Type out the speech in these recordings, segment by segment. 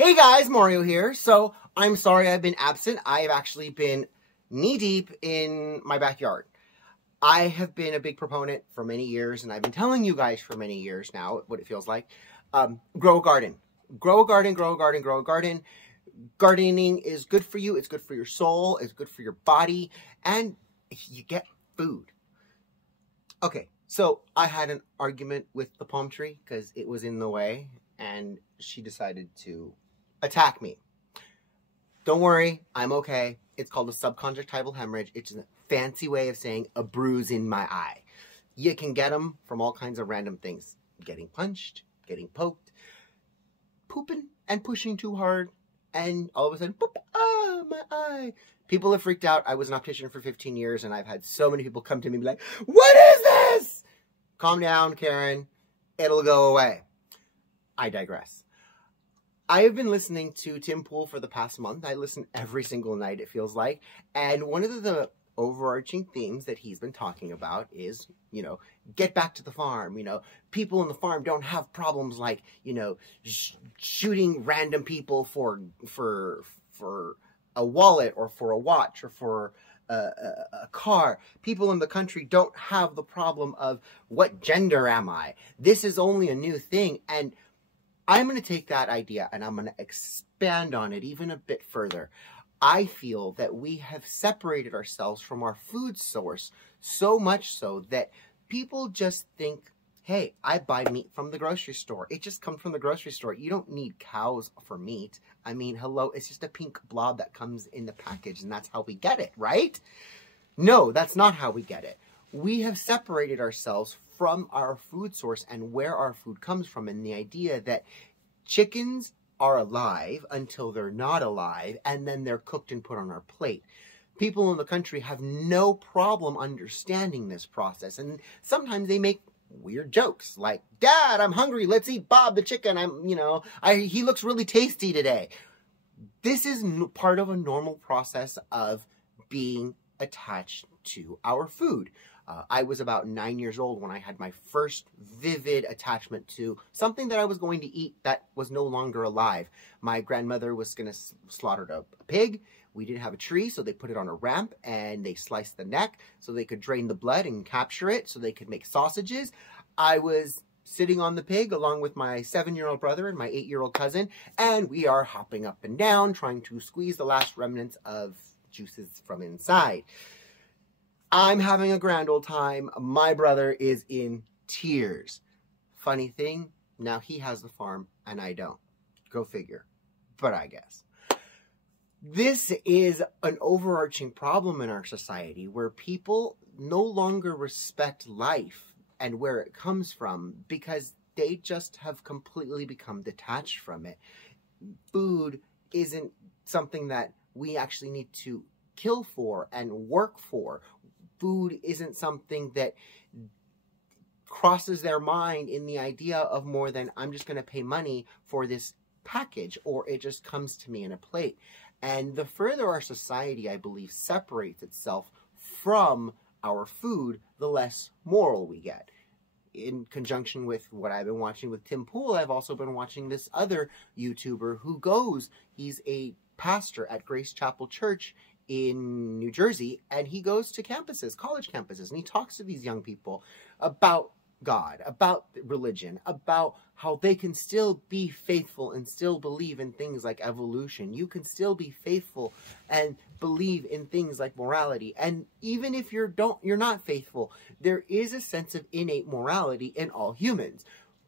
Hey guys, Mario here. So, I'm sorry I've been absent. I have actually been knee-deep in my backyard. I have been a big proponent for many years, and I've been telling you guys for many years now what it feels like. Grow a garden. Grow a garden, grow a garden, grow a garden. Gardening is good for you. It's good for your soul. It's good for your body. And you get food. Okay, so I had an argument with the palm tree because it was in the way, and she decided to attack me. Don't worry, I'm okay. It's called a subconjunctival hemorrhage. It's a fancy way of saying a bruise in my eye. You can get them from all kinds of random things. Getting punched, getting poked, pooping and pushing too hard, and all of a sudden, boop, ah, my eye. People have freaked out. I was an optician for 15 years, and I've had so many people come to me and be like, what is this? Calm down, Karen. It'll go away. I digress. I have been listening to Tim Pool for the past month. I listen every single night, it feels like. And one of the overarching themes that he's been talking about is, get back to the farm. People on the farm don't have problems like, shooting random people for a wallet or for a watch or for a car. People in the country don't have the problem of what gender am I? This is only a new thing. And I'm going to take that idea and I'm going to expand on it even a bit further. I feel that we have separated ourselves from our food source so much so that people just think, hey, I buy meat from the grocery store. It just comes from the grocery store. You don't need cows for meat. I mean, hello, it's just a pink blob that comes in the package and that's how we get it, right? No, that's not how we get it. We have separated ourselves from our food source and where our food comes from, and the idea that chickens are alive until they're not alive, and then they're cooked and put on our plate. People in the country have no problem understanding this process, and sometimes they make weird jokes like, Dad, I'm hungry, let's eat Bob the chicken, he looks really tasty today. This is part of a normal process of being attached to our food. I was about 9 years old when I had my first vivid attachment to something that I was going to eat that was no longer alive. My grandmother was going to slaughter a pig. We didn't have a tree, so they put it on a ramp and they sliced the neck so they could drain the blood and capture it so they could make sausages. I was sitting on the pig along with my 7-year-old brother and my 8-year-old cousin, and we are hopping up and down trying to squeeze the last remnants of juices from inside. I'm having a grand old time. My brother is in tears. Funny thing, now he has the farm and I don't. Go figure. But I guess. This is an overarching problem in our society where people no longer respect life and where it comes from because they just have completely become detached from it. Food isn't something that we actually need to kill for and work for. Food isn't something that crosses their mind in the idea of more than I'm just going to pay money for this package, or it just comes to me in a plate. And the further our society, I believe, separates itself from our food, the less moral we get. In conjunction with what I've been watching with Tim Pool, I've also been watching this other YouTuber he's a pastor at Grace Chapel Church in New Jersey, and he goes to campuses, college campuses, and he talks to these young people about God, about religion, about how they can still be faithful and still believe in things like evolution. You can still be faithful and believe in things like morality. And even if you're not faithful, there is a sense of innate morality in all humans.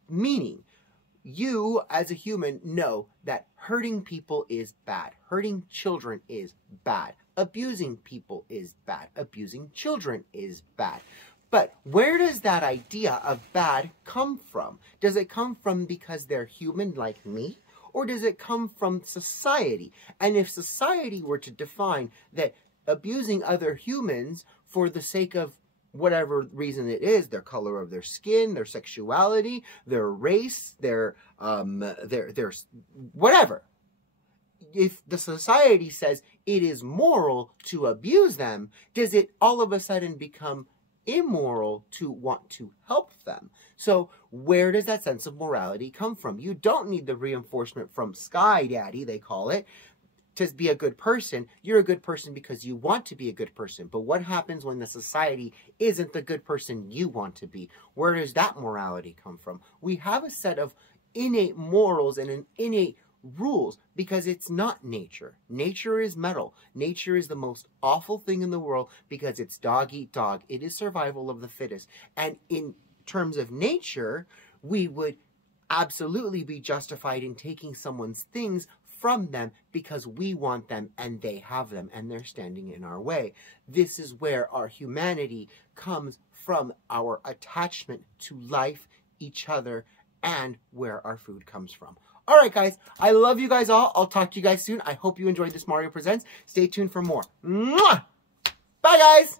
Meaning, you as a human know that hurting people is bad. Hurting children is bad. Abusing people is bad. Abusing children is bad. But where does that idea of bad come from? Does it come from because they're human like me? Or does it come from society? And if society were to define that abusing other humans for the sake of whatever reason it is, their color of their skin, their sexuality, their race, their whatever. If the society says it is moral to abuse them, does it all of a sudden become immoral to want to help them. So where does that sense of morality come from? You don't need the reinforcement from Sky Daddy, they call it, to be a good person. You're a good person because you want to be a good person. But what happens when the society isn't the good person you want to be? Where does that morality come from? We have a set of innate morals and an innate rules because it's not nature. Nature is metal. Nature is the most awful thing in the world because it's dog eat dog. It is survival of the fittest. And in terms of nature, we would absolutely be justified in taking someone's things from them because we want them and they have them and they're standing in our way. This is where our humanity comes from, our attachment to life, each other, and where our food comes from. All right, guys, I love you guys all. I'll talk to you guys soon. I hope you enjoyed this Mario Presents. Stay tuned for more. Mwah! Bye, guys.